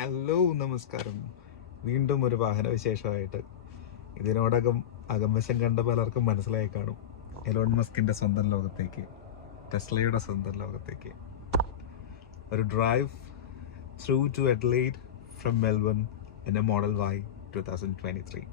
Hello, നമസ്കാരം. വീണ്ടും ഒരു വാഹനവിശേഷമായിട്ട്. ഇതിനോടകം അകംവശം കണ്ട പലർക്കും മനസ്സിലായി കാണും. എലോൺ മസ്കിൻ്റെ സ്വന്തം ലോകത്തേക്ക്, ടെസ്ലയുടെ സ്വന്തം ലോകത്തേക്ക് ഒരു drive through to Adelaide from Melbourne in a model Y 2023.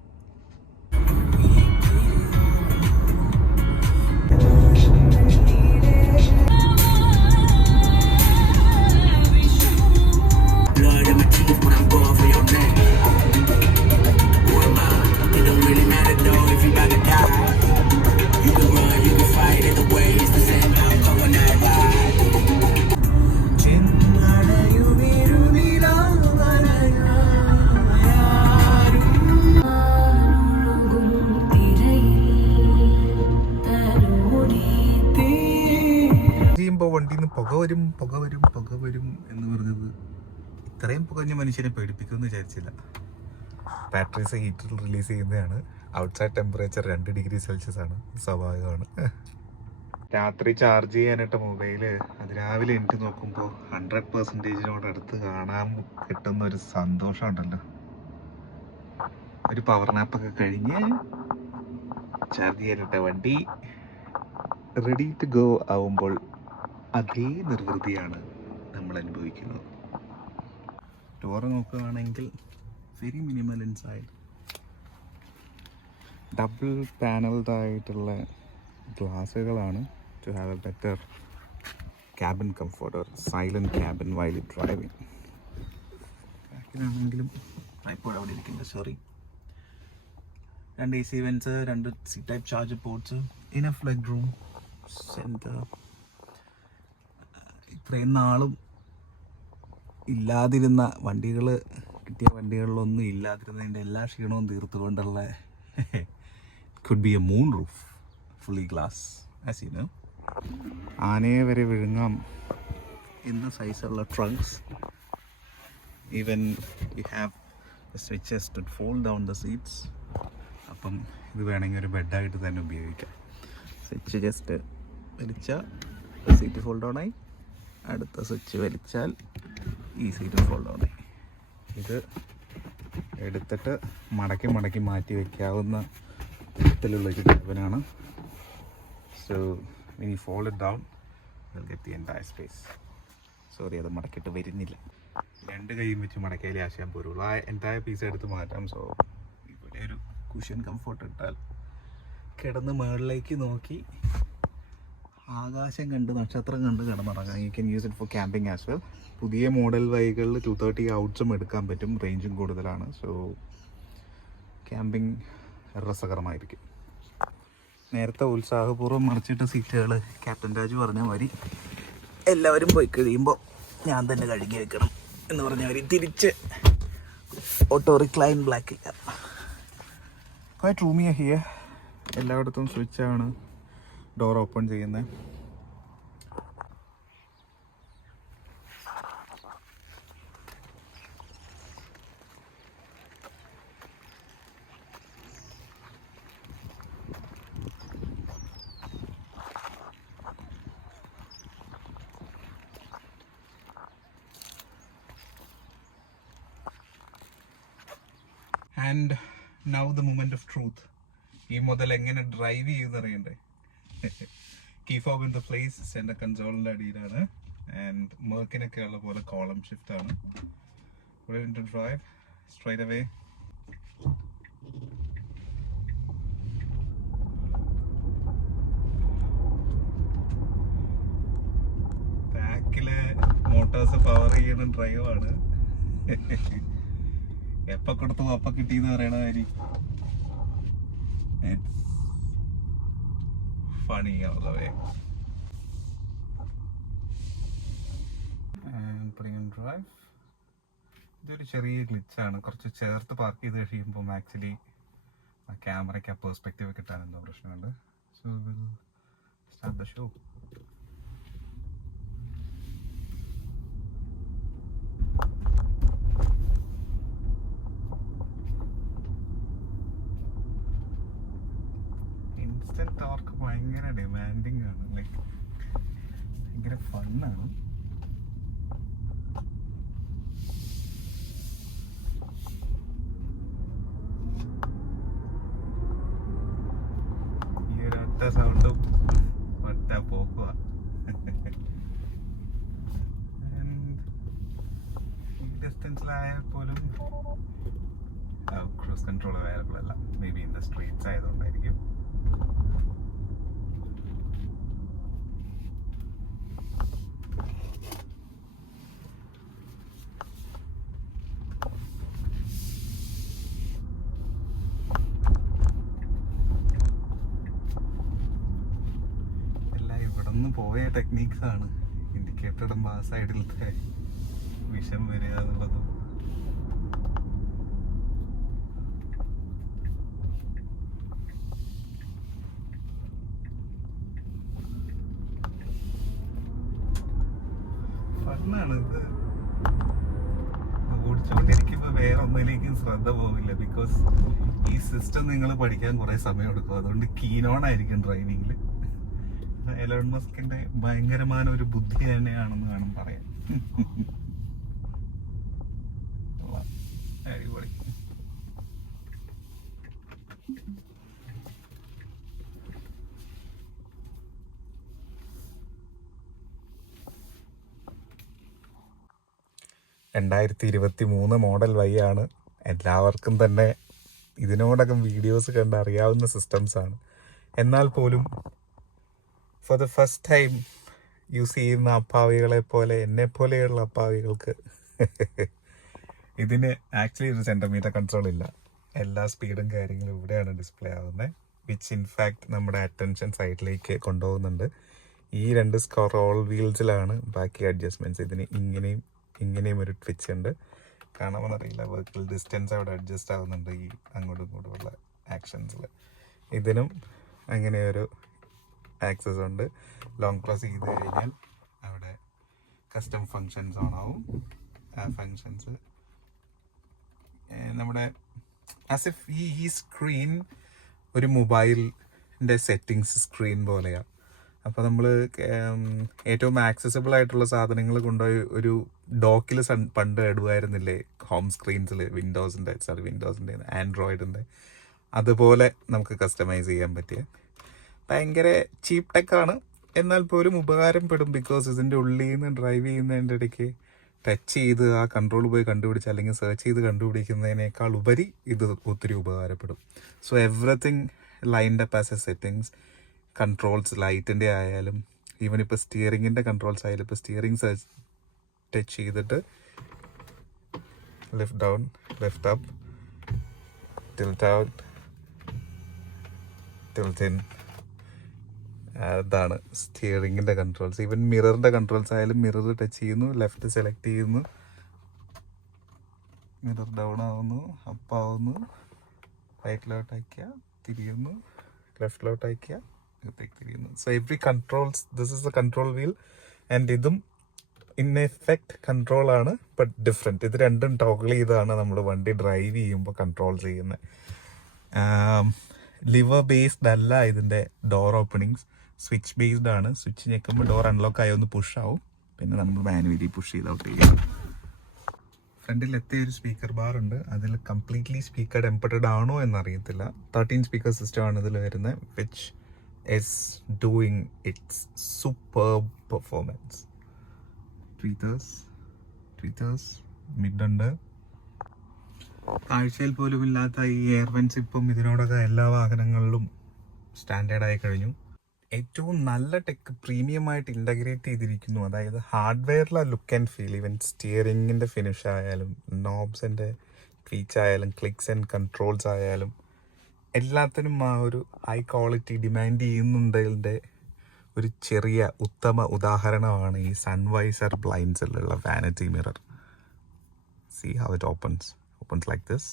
ചെയ്യുമ്പോൾ വണ്ടിയിൽ നിന്ന് പുക വരും എന്ന് പറഞ്ഞത് ഇത്രയും പുകഞ്ഞ മനുഷ്യനെ പേടിപ്പിക്കുമെന്ന് വിചാരിച്ചില്ല. ബാറ്ററീസ് ഹീറ്റർ റിലീസ് ചെയ്യുന്നതാണ്. ഔട്ട്സൈഡ് ടെമ്പറേച്ചർ 2 ഡിഗ്രി സെൽഷ്യസ് ആണ്, സ്വാഭാവികമാണ്. രാത്രി ചാർജ് ചെയ്യാനായിട്ട് മൊബൈല് രാവിലെ എനിക്ക് നോക്കുമ്പോൾ 100% അടുത്ത് കാണാൻ കിട്ടുന്ന ഒരു സന്തോഷം ഉണ്ടല്ലോ. ഒരു പവർ നാപ്പൊക്കെ കഴിഞ്ഞ് ചാർജ് ചെയ്യാനായിട്ട് വണ്ടി റെഡി ടു ഗോ ആവുമ്പോൾ അതേ നിർവൃതിയാണ് നമ്മൾ അനുഭവിക്കുന്നത്. ഡോറ് നോക്കുകയാണെങ്കിൽ വെരി മിനിമൽ ഇൻസൈഡ്. ഡബിൾ പാനൽഡായിട്ടുള്ള ഗ്ലാസുകളാണ് to have a better cabin comfort or silent cabin while driving. ബാക്കിലാണെങ്കിലും ട്രൈപ്പോഡ് അവിടെ ഇരിക്കുന്നത്, sorry. 2 AC vents, 2 C type charger ports, enough leg room, centre. ഇത്രയും നാളും ഇല്ലാതിരുന്ന വണ്ടികൾ, കിട്ടിയ വണ്ടികളിലൊന്നും ഇല്ലാതിരുന്നതിൻ്റെ എല്ലാ ക്ഷീണവും തീർത്തുകൊണ്ടുള്ള could be a moon roof, fully glass, as you know. ആനയെ വരെ വിഴുങ്ങാം എന്ന സൈസുള്ള trunks. Even you have switches to fold down the seats. അപ്പം ഇത് വേണമെങ്കിൽ ഒരു ബെഡായിട്ട് തന്നെ ഉപയോഗിക്കാം. സ്വിച്ച് ജസ്റ്റ് വലിച്ചാൽ സീറ്റ് ഫോൾഡ് ഡൗൺ ആയി, അടുത്ത സ്വിച്ച് വലിച്ചാൽ ഈ സീറ്റ് ഫോൾഡ് ഡൗൺ ആയി. ഇത് എടുത്തിട്ട് മടക്കി മാറ്റി വയ്ക്കാവുന്ന തരത്തിലുള്ളൊരു ക്യാബിനാണ്. So when you fold it down you'll get the entire space. Sorry, അത് മടക്കിയിട്ട് വരുന്നില്ല. 2 കൈയും വെച്ച് മടക്കിയാലേ ആശയം പോരുള്ളൂ. ആ എൻറ്റയർ പീസ് എടുത്ത് മാറ്റാം. സോ ഇവിടെ ഒരു കുഷ്യൻ കംഫർട്ട് ഇട്ടാൽ കിടന്ന് മുകളിലേക്ക് നോക്കി ആകാശം കണ്ട് നക്ഷത്രം കണ്ട് കിടന്നിറങ്ങാം. You can use it for camping as well. പുതിയ മോഡൽ വൈകളിൽ 230 ഔട്ട്സും എടുക്കാൻ പറ്റും, റേഞ്ചും കൂടുതലാണ്. സോ ക്യാമ്പിങ് രസകരമായിരിക്കും. നേരത്തെ ഉത്സാഹപൂർവ്വം മറിച്ചിട്ട സീറ്റുകൾ ക്യാപ്റ്റൻ രാജു പറഞ്ഞ മാതിരി എല്ലാവരും പോയി കഴിയുമ്പോൾ ഞാൻ തന്നെ കഴുകി വെക്കണം എന്ന് പറഞ്ഞ മാതിരി തിരിച്ച് ഓട്ടോ റിക്ലൈൻ ബ്ലാക്കില്ല. Quite roomy here. എല്ലായിടത്തും സ്വിച്ചാണ് ഡോർ ഓപ്പൺ ചെയ്യുന്നത്. And now the moment of truth. ഈ മുതൽ എങ്ങനെ ഡ്രൈവ് ചെയ്യുന്നറിയണ്ടേ? Key fob in the place, centre കൺസോളിൻ്റെ അടിയിലാണ്. ആൻഡ് മെർക്കിനൊക്കെ ഉള്ള പോലെ കോളം ഷിഫ്റ്റ് ആണ്. To drive straight away. ബാക്കിലെ മോട്ടോഴ്സ് പവർ ചെയ്യുന്ന ഡ്രൈവാണ്. എപ്പ കൊടുത്തു അപ്പ കിട്ടിയെന്ന് പറയണ കാര്യം ഫണി ആവുന്നവേ. ഡ്രൈവ് ഇതൊരു ചെറിയ ഗ്ലിച്ചാണ്. കുറച്ച് ചേർത്ത് പാർക്ക് ചെയ്ത് കഴിയുമ്പോൾ ആക്ച്വലി ആ ക്യാമറയ്ക്ക് ആ പെർസ്പെക്റ്റീവ് കിട്ടാൻ എന്തോ പ്രശ്നമുണ്ട്. So will start the show. Instant torque ഭയങ്കര ഡിമാൻഡിങ് ആണ്. ലൈക്ക് ഭയങ്കര ഫണ്ണാണ്. സൗണ്ടും ഒറ്റ പോക്കുക. ഈ ഡിസ്റ്റൻസിലായാൽ പോലും ക്രൂസ് കൺട്രോൾ അവൈലബിൾ അല്ല. Maybe in the streets ആയതുകൊണ്ടായിരിക്കും. പോയ ടെക്നീക്സ് ആണ്. ഇൻഡിക്കേറ്റർ ഇടുമ്പോൾ ആ സൈഡിലത്തെ വിഷം വരിക എന്നുള്ളതും ഫണ്ണാണ്. ഇത് ഓടിച്ചുകൊണ്ടിരിക്കുമ്പോൾ വേറെ ഒന്നിലേക്കും ശ്രദ്ധ പോകില്ല. ബിക്കോസ് ഈ സിസ്റ്റം നിങ്ങൾ പഠിക്കാൻ കുറെ സമയം എടുക്കും. അതുകൊണ്ട് കീനോൺ ആയിരിക്കും ഡ്രൈവിങ്ങിൽ. എലോൺ മസ്കിന്റെ ഭയങ്കരമായ ഒരു ബുദ്ധി തന്നെയാണെന്ന് വേണം പറയാൻ. അടിപൊളി. മോഡൽ വൈ ആണ്. എല്ലാവർക്കും തന്നെ ഇതിനോടകം വീഡിയോസ് കണ്ട് അറിയാവുന്ന സിസ്റ്റംസ് ആണ്. എന്നാൽ പോലും for the first time use ചെയ്യുന്ന അപ്പാവികളെ പോലെ എന്നെ പോലെയുള്ള അപ്പാവികൾക്ക് ഇതിന് ആക്ച്വലി ഒരു സെൻറ്റമീറ്റർ കൺട്രോൾ ഇല്ല. എല്ലാ സ്പീഡും കാര്യങ്ങളും ഇവിടെയാണ് ഡിസ്പ്ലേ ആവുന്നത്. വിച്ച് ഇൻഫാക്ട് നമ്മുടെ അറ്റൻഷൻ സൈഡിലേക്ക് കൊണ്ടുപോകുന്നുണ്ട്. ഈ 2 സ്ക്രോൾ വീൽസിലാണ് ബാക്കി അഡ്ജസ്റ്റ്മെൻറ്റ്സ്. ഇതിന് ഇങ്ങനെയും ഒരു ട്വിച്ച് ഉണ്ട്. കാണാമെന്നറിയില്ല. വെർട്ടിക്കൽ ഡിസ്റ്റൻസ് അവിടെ അഡ്ജസ്റ്റ് ആവുന്നുണ്ട് ഈ അങ്ങോട്ടും ഇങ്ങോട്ടുമുള്ള ആക്ഷൻസിൽ. ഇതിനും അങ്ങനെ ഒരു ആക്സസ് ഉണ്ട്. ലോങ് പ്രസ് ചെയ്ത് കഴിഞ്ഞാൽ അവിടെ കസ്റ്റം ഫങ്ഷൻസ് ഓൺ ആവും. ആ ഫങ്ഷൻസ് നമ്മുടെ ആസ് ഇഫ് ഈ സ്ക്രീൻ ഒരു മൊബൈലിൻ്റെ സെറ്റിങ്സ് സ്ക്രീൻ പോലെയാണ്. അപ്പോൾ നമ്മൾ ഏറ്റവും ആക്സസിബിൾ ആയിട്ടുള്ള സാധനങ്ങൾ കൊണ്ടുപോയി ഒരു ഡോക്കിൽ പണ്ട് ഇടുമായിരുന്നില്ലേ ഹോം സ്ക്രീൻസിൽ, വിൻഡോസിൻ്റെ ആൻഡ്രോയിഡിൻ്റെ, അതുപോലെ നമുക്ക് കസ്റ്റമൈസ് ചെയ്യാൻ പറ്റിയ ഭയങ്കര ചീപ്പ് ടെക്കാണ്. എന്നാൽ പോലും ഉപകാരപ്പെടും. ബിക്കോസ് ഇതിൻ്റെ ഉള്ളിൽ നിന്ന് ഡ്രൈവ് ചെയ്യുന്നതിൻ്റെ ഇടയ്ക്ക് ടച്ച് ചെയ്ത് ആ കൺട്രോൾ പോയി കണ്ടുപിടിച്ച് അല്ലെങ്കിൽ സെർച്ച് ചെയ്ത് കണ്ടുപിടിക്കുന്നതിനേക്കാൾ ഉപരി ഇത് ഒത്തിരി ഉപകാരപ്പെടും. So everything lined up as A settings, controls ലൈറ്റിൻ്റെ ആയാലും ഈവൻ ഇപ്പോൾ സ്റ്റിയറിങ്ങിൻ്റെ കൺട്രോൾസ് ആയാലും ഇപ്പോൾ സ്റ്റിയറിങ് ടച്ച് ചെയ്തിട്ട് lift down, lift up, tilt out, tilt in, അതാണ് സ്റ്റിയറിങ്ങിൻ്റെ കൺട്രോൾസ്. ഈവൻ മിററിൻ്റെ കൺട്രോൾസ് ആയാലും മിറർ ടച്ച് ചെയ്യുന്നു, ലെഫ്റ്റ് സെലക്ട് ചെയ്യുന്നു, മിറർ ഡൗൺ ആവുന്നു, അപ്പ് ആവുന്നു, റൈറ്റിലോട്ട് അയക്കുക, തിരിയുന്നു, ലെഫ്റ്റിലോട്ട് അയക്കുക, ഇടത്തേക്ക് തിരിയുന്നു. So every controls, this is the control wheel. And ഇതും ഇൻ എഫക്റ്റ് കൺട്രോളാണ്, ബട്ട് ഡിഫറെൻറ്റ്. ഇത് രണ്ടും ടോഗിൾ ചെയ്താണ് നമ്മൾ വണ്ടി ഡ്രൈവ് ചെയ്യുമ്പോൾ കൺട്രോൾ ചെയ്യുന്നത്. ലിവർ ബേസ്ഡ് അല്ല ഇതിൻ്റെ ഡോർ ഓപ്പണിങ്സ്, സ്വിച്ച് ബേസ്ഡ് ആണ്. സ്വിച്ച് ഞെക്കുമ്പോൾ ഡോർ അൺലോക്ക് ആയി ഒന്ന് പുഷ് ആവും, പിന്നെ നമ്മൾ മാനുവലി പുഷ് ചെയ്ത് ഔട്ട് ചെയ്യും. ഫ്രണ്ടിലെത്തിയ ഒരു സ്പീക്കർ ബാർ ഉണ്ട്. അതിൽ കംപ്ലീറ്റ്ലി സ്പീക്കർ എംപെഡഡ് ആണോ എന്നറിയത്തില്ല. 13 സ്പീക്കർ സിസ്റ്റം ആണ് ഇതിൽ വരുന്നത്, which is doing its superb performance. tweeters mid ഉണ്ട്. കാഴ്ചയിൽ പോലും ഇല്ലാത്ത ഈ എയർ വെന്റ്സ് ഇപ്പം ഇതിനോടൊക്കെ എല്ലാ വാഹനങ്ങളിലും സ്റ്റാൻഡേർഡായി കഴിഞ്ഞു. ഏറ്റവും നല്ല ടെക് പ്രീമിയം ആയിട്ട് ഇൻ്റഗ്രേറ്റ് ചെയ്തിരിക്കുന്നു. അതായത് ഹാർഡ്വെയറിലെ ലുക്ക് ആൻഡ് ഫീൽ, ഈവൻ സ്റ്റിയറിങ്ങിൻ്റെ ഫിനിഷ് ആയാലും നോബ്സിൻ്റെ ഫീച്ച് ആയാലും ക്ലിക്സ് ആൻഡ് കൺട്രോൾസ് ആയാലും എല്ലാത്തിനും ആ ഒരു ഹൈ ക്വാളിറ്റി ഡിമാൻഡ് ചെയ്യുന്നുണ്ടതിൻ്റെ ഒരു ചെറിയ ഉത്തമ ഉദാഹരണമാണ് ഈ സൺവൈസർ ബ്ലൈൻഡ്സിലുള്ള vanity mirror. See how it opens like this.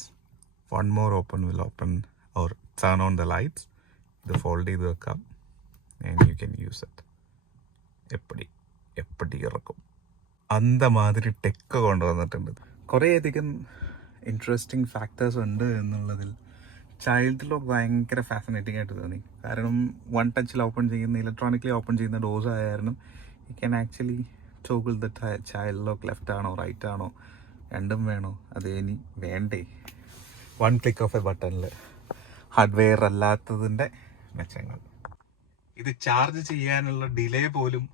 One more open will open or turn on the lights. ഇത് ഫോൾഡ് ചെയ്ത് വെക്കാം and you can use it. എപ്പടി ഇറക്കും അന്തമാതിരി ടെക്ക് കൊണ്ടുവന്നിട്ടുണ്ട്. കുറേയധികം ഇൻട്രസ്റ്റിംഗ് ഫാക്ടേഴ്സ് ഉണ്ട് എന്നുള്ളതിൽ ചൈൽഡ് ലോക്ക് ഭയങ്കര ഫാസിനേറ്റിംഗ് ആയിട്ട് തോന്നി. കാരണം വൺ ടച്ചിൽ ഓപ്പൺ ചെയ്യുന്ന, ഇലക്ട്രോണിക്കലി ഓപ്പൺ ചെയ്യുന്ന ഡോസ് ആയാലും U can actually toggle the child lock left ആണോ റൈറ്റ് ആണോ രണ്ടും വേണോ അത് ഇനി വേണ്ടേ. വൺ ക്ലിക്ക് ഓഫ് എ ബട്ടണിൽ ഹാർഡ്വെയർ അല്ലാത്തതിൻ്റെ മെച്ചങ്ങൾ. ഇത് ചാർജ് ചെയ്യാനുള്ള ഡിലേ പോലും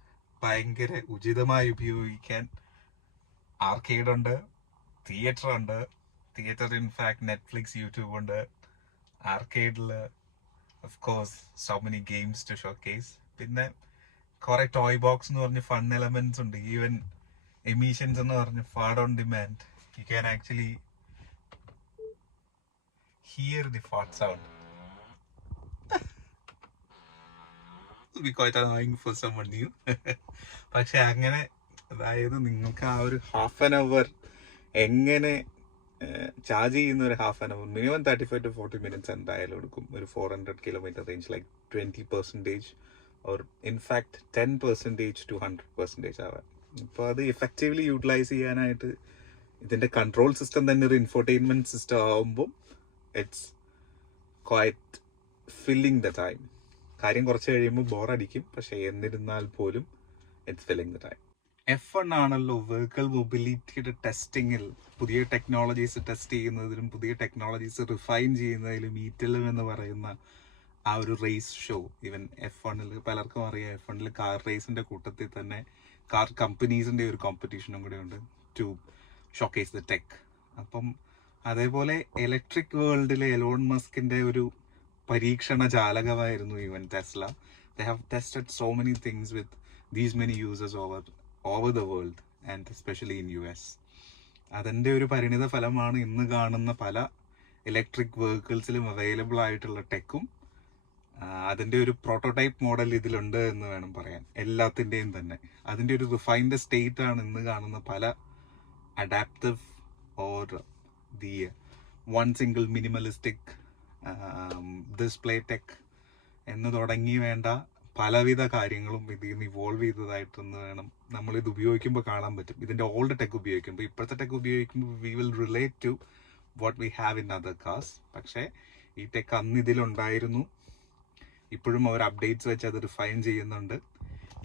ഭയങ്കര ഉചിതമായി ഉപയോഗിക്കാൻ ആർക്കേഡ് ഉണ്ട്, തിയേറ്റർ ഉണ്ട്. തിയേറ്റർ ഇൻഫാക്ട് നെറ്റ്ഫ്ലിക്സ്, യൂട്യൂബ് ഉണ്ട്. ആർക്കേഡിൽ of course so many games to showcase. പിന്നെ കുറെ ടോയ് ബോക്സ് എന്ന് പറഞ്ഞ് ഫൺ എലമെന്റ്സ് ഉണ്ട്. ഈവൻ എമിഷൻസ് എന്ന് പറഞ്ഞ് fart on demand. You can actually hear the fart sound. Be quite annoying for someone new. പക്ഷെ അങ്ങനെ, അതായത് നിങ്ങൾക്ക് ആ ഒരു ഹാഫ് ആൻ അവർ എങ്ങനെ ചാർജ് ചെയ്യുന്ന ഒരു half an hour minimum 35 to 40 minutes എന്തായാലും എടുക്കും. ഒരു 400 kilometer range, like 20% or in fact 10% to 100% ആവാൻ. അപ്പോൾ അത് എഫക്റ്റീവ്ലി യൂട്ടിലൈസ് ചെയ്യാനായിട്ട് ഇതിൻ്റെ കൺട്രോൾ സിസ്റ്റം തന്നെ ഒരു ഇൻഫോർടൈൻമെൻറ്റ് സിസ്റ്റം ആകുമ്പോൾ it's quite filling the time. കാര്യം കുറച്ച് കഴിയുമ്പോൾ ബോറടിക്കും, പക്ഷെ എന്നിരുന്നാൽ പോലും it's filling the time. F1 ആണല്ലോ വെഹിക്കിൾ മൊബിലിറ്റിയുടെ ടെസ്റ്റിങ്ങിൽ, പുതിയ ടെക്നോളജീസ് ടെസ്റ്റ് ചെയ്യുന്നതിലും പുതിയ ടെക്നോളജീസ് റിഫൈൻ ചെയ്യുന്നതിലും മീറ്റലും എന്ന് പറയുന്ന ആ ഒരു റേസ് ഷോ. ഈവൻ F1 പലർക്കും അറിയാം, F1 കാർ റേസിന്റെ കൂട്ടത്തിൽ തന്നെ കാർ കമ്പനീസിന്റെ ഒരു കോമ്പറ്റീഷനും കൂടെ ഉണ്ട് ടു ഷോക്കേസ് ദ ടെക്. അപ്പം അതേപോലെ ഇലക്ട്രിക് വേൾഡിലെ എലോൺ മസ്കിന്റെ ഒരു പരീക്ഷണ ജാലകമായിരുന്നു even Tesla. They have tested so many things with these many users over the world and especially in US. അതിൻ്റെ ഒരു പരിണിത ഫലമാണ് ഇന്ന് കാണുന്ന പല ഇലക്ട്രിക് വെഹിക്കിൾസിലും അവൈലബിൾ ആയിട്ടുള്ള ടെക്കും. അതിൻ്റെ ഒരു പ്രോട്ടോടൈപ്പ് മോഡൽ ഇതിലുണ്ട് എന്ന് വേണം പറയാൻ, എല്ലാത്തിൻ്റെയും തന്നെ. അതിൻ്റെ ഒരു റിഫൈൻഡ് സ്റ്റേറ്റ് ആണ് ഇന്ന് കാണുന്ന പല adaptive or the one single minimalistic display tech എന്ന് തുടങ്ങി വേണ്ട പലവിധ കാര്യങ്ങളും ഇതിൽ നിന്ന് ഇവോൾവ് ചെയ്തതായിട്ടെന്ന് വേണം നമ്മളിത് ഉപയോഗിക്കുമ്പോൾ കാണാൻ പറ്റും. ഇതിൻ്റെ ഓൾഡ് ടെക് ഉപയോഗിക്കുമ്പോൾ, ഇപ്പോഴത്തെ ടെക് ഉപയോഗിക്കുമ്പോൾ we will relate to what we have in other cars. പക്ഷേ ഈ ടെക് അന്ന് ഇതിലുണ്ടായിരുന്നു. ഇപ്പോഴും അവർ അപ്ഡേറ്റ്സ് വെച്ച് അത് റിഫൈൻ ചെയ്യുന്നുണ്ട്.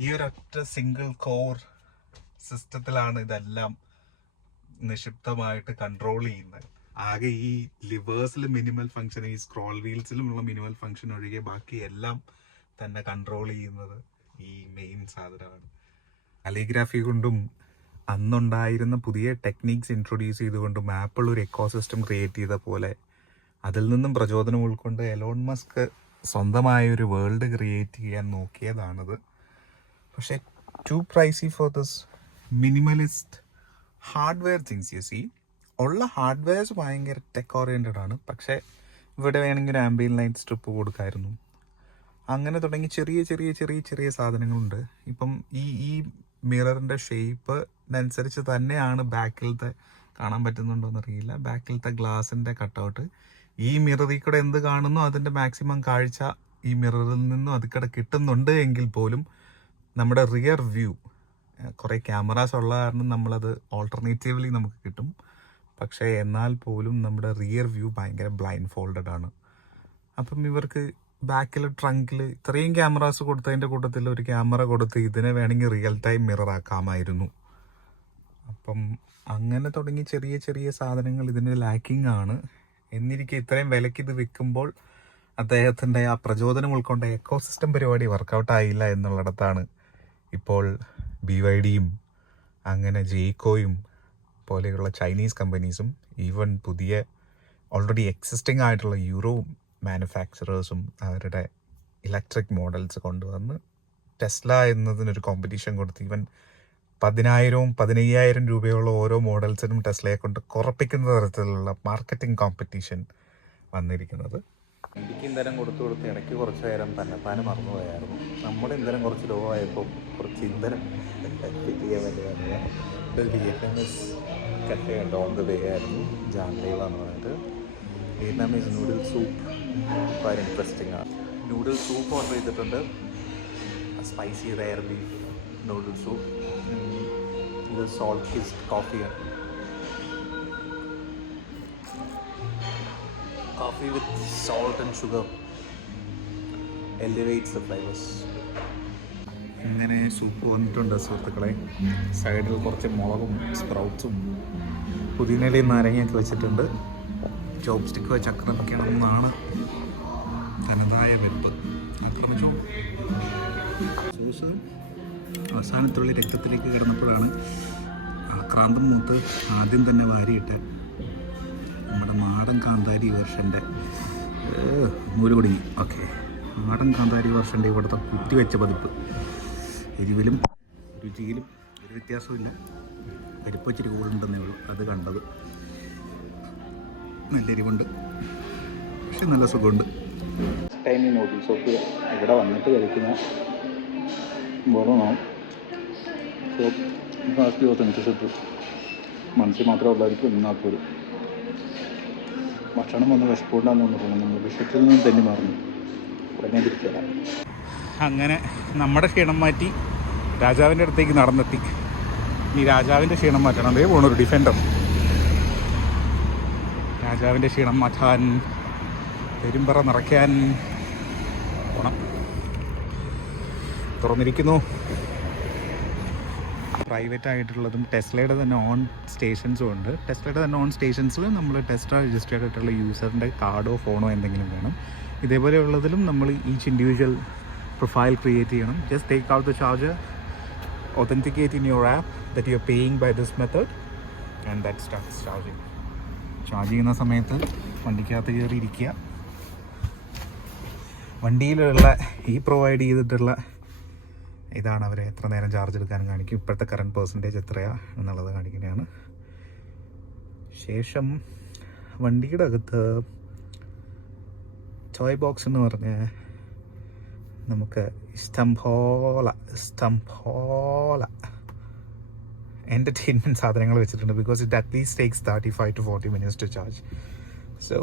ഈ ഒരൊറ്റ സിംഗിൾ കോർ സിസ്റ്റത്തിലാണ് ഇതെല്ലാം നിക്ഷിപ്തമായിട്ട് കൺട്രോൾ ചെയ്യുന്നത്. ആകെ ഈ ലിവേഴ്സിൽ മിനിമൽ ഫങ്ഷൻ, ഈ സ്ക്രോൾ വീൽസിലുമുള്ള മിനിമൽ ഫങ്ഷൻ ഒഴികെ ബാക്കി എല്ലാം തന്നെ കൺട്രോൾ ചെയ്യുന്നത് ഈ മെയിൻ സാധനമാണ്. കാലിഗ്രാഫി കൊണ്ടും അന്നുണ്ടായിരുന്ന പുതിയ ടെക്നീക്സ് ഇൻട്രൊഡ്യൂസ് ചെയ്തുകൊണ്ടും ആപ്പിൾ ഒരു എക്കോസിസ്റ്റം ക്രിയേറ്റ് ചെയ്ത പോലെ അതിൽ നിന്നും പ്രചോദനം ഉൾക്കൊണ്ട് എലോൺ മസ്ക് സ്വന്തമായ ഒരു വേൾഡ് ക്രിയേറ്റ് ചെയ്യാൻ നോക്കിയതാണത്. പക്ഷേ too pricey for this minimalist hardware things. You see, ഉള്ള ഹാർഡ്വെയർസ് ഭയങ്കര ടെക് ഓറിയൻറ്റഡ് ആണ്. പക്ഷേ ഇവിടെ വേണമെങ്കിൽ ഒരു ആംബിയൻ ലൈറ്റ് സ്ട്രിപ്പ് കൊടുക്കായിരുന്നു. അങ്ങനെ തുടങ്ങി ചെറിയ ചെറിയ ചെറിയ ചെറിയ സാധനങ്ങളുണ്ട്. ഇപ്പം ഈ മിററിൻ്റെ ഷേപ്പിനനുസരിച്ച് തന്നെയാണ് ബാക്കിലത്തെ, കാണാൻ പറ്റുന്നുണ്ടോ എന്നറിയില്ല, ബാക്കിലത്തെ ഗ്ലാസിൻ്റെ കട്ടൗട്ട്. ഈ മിററിൽ കൂടെ എന്ത് കാണുന്നോ അതിൻ്റെ മാക്സിമം കാഴ്ച ഈ മിററിൽ നിന്നും അതിക്കടെ കിട്ടുന്നുണ്ട് എങ്കിൽ പോലും നമ്മുടെ റിയർ വ്യൂ, കുറേ ക്യാമറാസ് ഉള്ള കാരണം നമ്മളത് ഓൾട്ടർനേറ്റീവ്ലി നമുക്ക് കിട്ടും. പക്ഷേ എന്നാൽ പോലും നമ്മുടെ റിയർ വ്യൂ ഭയങ്കര ബ്ലൈൻഡ് ഫോൾഡഡ് ആണ്. അപ്പം ഇവർക്ക് ബാക്കിൽ ട്രങ്കിൽ ഇത്രയും ക്യാമറാസ് കൊടുത്തതിൻ്റെ കൂട്ടത്തിൽ ഒരു ക്യാമറ കൊടുത്ത് ഇതിനെ വേണമെങ്കിൽ റിയൽ ടൈം മിറർ ആക്കാമായിരുന്നു. അപ്പം അങ്ങനെ തുടങ്ങി ചെറിയ ചെറിയ സാധനങ്ങൾ ഇതിന് ലാക്കിംഗ് ആണ്. എന്നിരിക്കെ ഇത്രയും വിലയ്ക്ക് ഇത് വിൽക്കുമ്പോൾ അദ്ദേഹത്തിൻ്റെ ആ പ്രചോദനം ഉൾക്കൊണ്ട എക്കോസിസ്റ്റം പരിപാടി വർക്കൗട്ടായില്ല എന്നുള്ളിടത്താണ് ഇപ്പോൾ BYDയും അങ്ങനെ ജെയ്ക്കോയും പോലെയുള്ള ചൈനീസ് കമ്പനീസും ഈവൻ പുതിയ ഓൾറെഡി എക്സിസ്റ്റിംഗ് ആയിട്ടുള്ള യൂറോ മാനുഫാക്ചറേഴ്സും അവരുടെ ഇലക്ട്രിക് മോഡൽസ് കൊണ്ടുവന്ന് ടെസ്ല എന്നതിനൊരു കോമ്പറ്റീഷൻ കൊടുത്ത് ഈവൻ 10,000-15,000 രൂപയുള്ള ഓരോ മോഡൽസിനും ടെസ്ലയെ കൊണ്ട് കുറപ്പിക്കുന്ന തരത്തിലുള്ള മാർക്കറ്റിംഗ് കോമ്പറ്റീഷൻ വന്നിരിക്കുന്നത്. എനിക്ക് ഇന്ധനം കൊടുത്ത് ഇടയ്ക്ക് കുറച്ച് നേരം തന്നെത്താനും മറന്നുപോയായിരുന്നു. നമ്മുടെ ഇന്ധനം കുറച്ച് ലോ ആയപ്പോൾ കുറച്ച് ഇന്ധനം ഫിറ്റ് ചെയ്യാൻ വേണ്ടി വന്നത് ഒരു വിയറ്റ്നാമീസ് കഫേ ഉണ്ട്, ഓൺ ദ വേ ആയിരുന്നു, ജാൻലേവ എന്ന് പറഞ്ഞിട്ട്. വിയറ്റ്നാമീസ് നൂഡിൽ സൂപ്പ് വളരെ ഇൻട്രസ്റ്റിംഗ് ആണ്. നൂഡിൽ സൂപ്പ് ഓർഡർ ചെയ്തിട്ടുണ്ട്, spicy rare beef noodle soup. ഇത് സോൾട്ട് കിസ്ഡ് കോഫിയാണ്, coffee with salt and sugar elevates the flavors. ഇങ്ങനെ സൂപ്പ് വന്നിട്ടുണ്ട് സുഹൃത്തുക്കളെ. സൈഡിൽ കുറച്ച് മുളകും സ്പ്രൗട്ട്സും പുതിനയിലയും നാരങ്ങയൊക്കെ വെച്ചിട്ടുണ്ട്. ചോപ്പ് സ്റ്റിക്ക് വെച്ച് ആക്രമിക്കണമെന്നാണ് തനതായ വെപ്പ്. ആക്രമിച്ചോ. ജ്യൂസ് അവസാനത്തുള്ളി രക്തത്തിലേക്ക് കിടന്നപ്പോഴാണ് ആക്രാന്തം മൂത്ത് ആദ്യം തന്നെ വാരിയിട്ട് നമ്മുടെ നാടൻ കാന്താരി വെർഷൻ്റെ മൂല് കുടുങ്ങി. ഓക്കെ, നാടൻ കാന്താരി വെർഷൻ്റെ ഇവിടുത്തെ കുത്തിവെച്ച പതിപ്പ്. എരിവിലും രുചിയിലും ഒരു വ്യത്യാസമില്ല, പരിപ്പ് ഇച്ചിരി കൂടുതലുണ്ടെന്നേ ഉള്ളൂ. അത് കണ്ടത് നല്ല എരിവുണ്ട്, പക്ഷെ നല്ല സുഖമുണ്ട്. ടൈമി നൂഡിൽസൊക്കെ ഇവിടെ വന്നിട്ട് കഴിക്കുന്ന വെറും സോ ഫാസ്റ്റ് ഓതൻറ്റിസിറ്റി മനസ്സിൽ മാത്രമേ ഉള്ളായിരിക്കും എന്നാൽ പോലും ഭക്ഷണം വന്ന് വിശപ്പുണ്ടാന്ന് തോന്നുന്നു. നമ്മൾ വിശപ്പിൽ നിന്നും തന്നെ മാറുന്നു. ഉടനെ തിരിച്ചല്ല. അങ്ങനെ നമ്മുടെ ക്ഷീണം മാറ്റി രാജാവിൻ്റെ അടുത്തേക്ക് നടന്നെത്തി. ഈ രാജാവിൻ്റെ ക്ഷീണം മാറ്റണം. അതേ പോണൊരു ഡിഫൻഡർ. രാജാവിൻ്റെ ക്ഷീണം മാറ്റാൻ, പെരുമ്പറ നിറയ്ക്കാൻ പോണം. തുറന്നിരിക്കുന്നു. പ്രൈവറ്റ് ആയിട്ടുള്ളതും ടെസ്ലയുടെ തന്നെ ഓൺ സ്റ്റേഷൻസും ഉണ്ട്. ടെസ്ലയുടെ തന്നെ ഓൺ സ്റ്റേഷൻസിൽ നമ്മൾ ടെസ്ല രജിസ്റ്റേർഡ് ആയിട്ടുള്ള യൂസറിൻ്റെ കാർഡോ ഫോണോ എന്തെങ്കിലും വേണം. ഇതേപോലെയുള്ളതിലും നമ്മൾ ഈച്ച് ഇൻഡിവിജ്വൽ പ്രൊഫൈൽ ക്രിയേറ്റ് ചെയ്യണം. Just take out the charger, authenticate in your app that you are paying by this method and that starts charging. Charge ചെയ്യുന്ന സമയത്ത് വണ്ടിക്കകത്ത് കയറി ഇരിക്കുക. വണ്ടിയിലുള്ള ഈ പ്രൊവൈഡ് ചെയ്തിട്ടുള്ള ഇതാണ് അവർ എത്ര നേരം ചാർജ് എടുക്കാനും കാണിക്കും. ഇപ്പോഴത്തെ കറണ്ട് പെർസെൻറ്റേജ് എത്രയാണ് എന്നുള്ളത് കാണിക്കുന്നതാണ്. ശേഷം വണ്ടിയുടെ അകത്ത് ടോയ് ബോക്സ് എന്ന് പറഞ്ഞ് നമുക്ക് ഇഷ്ടം പോലെ എൻ്റർടൈൻമെൻറ്റ് സാധനങ്ങൾ വെച്ചിട്ടുണ്ട്. Because it at least takes 35 to 40 minutes to charge. So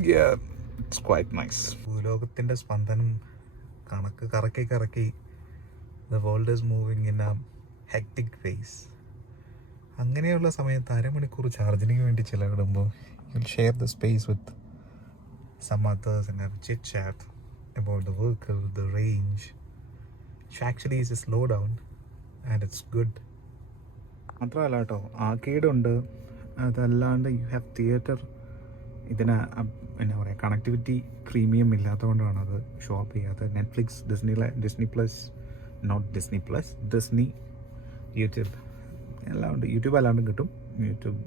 it's quite nice. ഭൂലോകത്തിൻ്റെ സ്പന്ദനം കറക്കി the world is moving in a hectic phase. അങ്ങനെയുള്ള സമയത്ത് അരമണിക്കൂർ ചാർജിന് വേണ്ടി ചിലവിടുമ്പോൾ you will share the space with some others and have chit chat about the vehicle, the range, which actually is a slow down and it's good. മാത്രമല്ല കേട്ടോ, ആർക്കേഡുണ്ട്. അതല്ലാണ്ട് you have theatre. ഇതിന് എന്നാ പറയുക, കണക്ടിവിറ്റി പ്രീമിയം ഇല്ലാത്തതുകൊണ്ടാണ് അത് show up ചെയ്യാത്തത്. Netflix, Disney plus, not Disney plus, Disney, YouTube എല്ലാം ഉണ്ട്. യൂട്യൂബ് അല്ലാണ്ടും കിട്ടും. യൂട്യൂബ്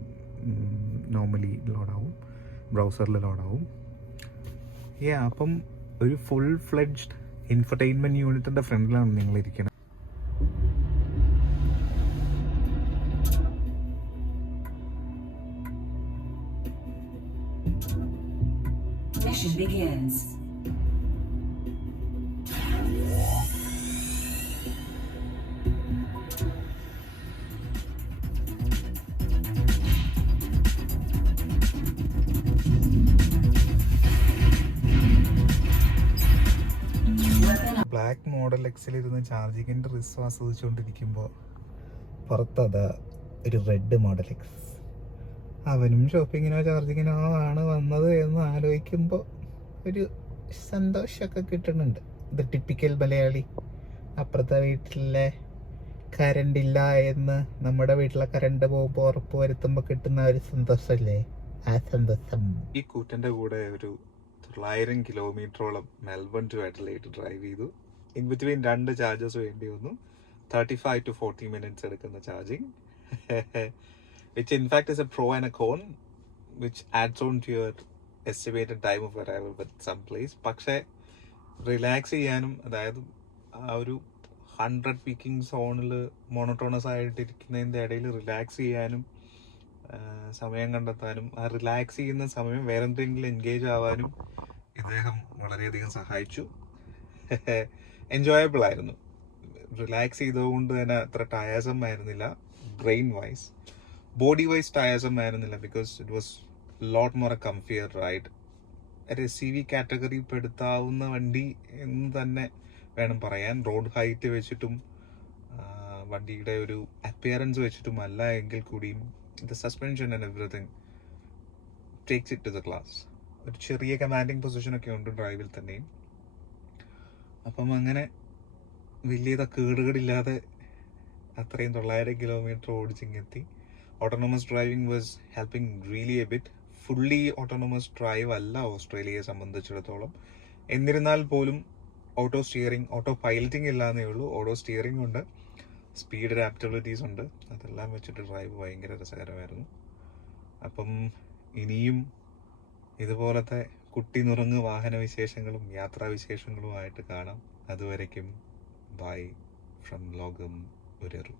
നോർമലി ലോഡാവും, ബ്രൗസറിൽ ലോഡാവും. അപ്പം ഒരു ഫുൾ ഫ്ലെഡ്ജ്ഡ് ഇൻഫർടൈൻമെൻറ്റ് യൂണിറ്റിൻ്റെ ഫ്രണ്ടിലാണ് നിങ്ങൾ ഇരിക്കുന്നത്. Mission begins. ബ്ലാക്ക് മോഡൽ എക്സിലിരുന്ന് ചാർജിങ്ങിൻ്റെ റിസ്ക് ആസ്വദിച്ചുകൊണ്ടിരിക്കുമ്പോൾ പുറത്തതാ ഒരു റെഡ് മോഡൽ എക്സ്. അവനും ഷോപ്പിങ്ങിനോ ചാർജിങ്ങിനോ ആണ് വന്നത് എന്ന് ആലോചിക്കുമ്പോൾ ഒരു സന്തോഷമൊക്കെ കിട്ടുന്നുണ്ട്. ഇത് ടിപ്പിക്കൽ മലയാളി. അപ്പുറത്തെ വീട്ടിലെ കറണ്ട് ഇല്ല എന്ന് നമ്മുടെ വീട്ടിലെ കറണ്ട് പോകുമ്പോൾ ഉറപ്പ് വരുത്തുമ്പോൾ കിട്ടുന്ന ഒരു സന്തോഷമല്ലേ, ആ സന്തോഷം. ഈ കൂറ്റൻ്റെ കൂടെ ഒരു 900 കിലോമീറ്ററോളം മെൽബൺ ടു അഡലേഡ് ഡ്രൈവ് ചെയ്തു. ഇൻ ബിറ്റ്വീൻ 2 ചാർജസ് വേണ്ടി വന്നു. 35 to 40 minutes എടുക്കുന്ന charging, which in fact is a pro and a con, which adds on to your estimated time of arrival at some place. പക്ഷേ relax ചെയ്യാനും, അതായത് ആ ഒരു 100 peaking സോണിൽ മോണോട്ടോണസ് ആയിട്ടിരിക്കുന്നതിൻ്റെ ഇടയിൽ റിലാക്സ് ചെയ്യാനും സമയം കണ്ടെത്താനും, ആ റിലാക്സ് ചെയ്യുന്ന സമയം വേറെ എന്തെങ്കിലും എൻഗേജ് ആവാനും ഇദ്ദേഹം വളരെയധികം സഹായിച്ചു. എൻജോയബിൾ ആയിരുന്നു. റിലാക്സ് ചെയ്തുകൊണ്ട് തന്നെ അത്ര ടയേഴ്സം ആയിരുന്നില്ല. Brain wise, body wise tiresome ആയിരുന്നില്ല. Because it was lot more a comfier ride. ഒരു SUV കാറ്റഗറി പെടുത്താവുന്ന വണ്ടി എന്ന് തന്നെ വേണം പറയാൻ. റോഡ് ഹൈറ്റ് വെച്ചിട്ടും വണ്ടിയുടെ ഒരു അപ്പിയറൻസ് വെച്ചിട്ടും അല്ല എങ്കിൽ കൂടിയും the suspension and everything takes it to the class. ഒരു ചെറിയ കമാൻഡിങ് പൊസിഷനൊക്കെ ഉണ്ട് ഡ്രൈവിൽ തന്നെയും. അപ്പം അങ്ങനെ വലിയ കേടുകളില്ലാതെ അത്രയും 900 കിലോമീറ്റർ ഓടിച്ചിങ്ങെത്തി. Autonomous driving was helping really a bit. Fully autonomous drive അല്ല ഓസ്ട്രേലിയയെ സംബന്ധിച്ചിടത്തോളം. എന്നിരുന്നാൽ പോലും ഓട്ടോ സ്റ്റിയറിംഗ്, ഓട്ടോ പൈലറ്റിംഗ് ഇല്ലാന്നേ ഉള്ളൂ. ഓട്ടോ സ്റ്റിയറിംഗ് ഉണ്ട്, സ്പീഡ് അഡാപ്റ്റബിലിറ്റീസ് ഉണ്ട്. അതെല്ലാം വെച്ചിട്ട് ഡ്രൈവ് ഭയങ്കര രസകരമായിരുന്നു. അപ്പം ഇനിയും ഇതുപോലത്തെ കുട്ടി നുറുങ്ങ് വാഹന വിശേഷങ്ങളും യാത്രാവിശേഷങ്ങളുമായിട്ട് കാണാം. അതുവരയ്ക്കും ബൈ ഫ്രം ലോകം ഉരരു.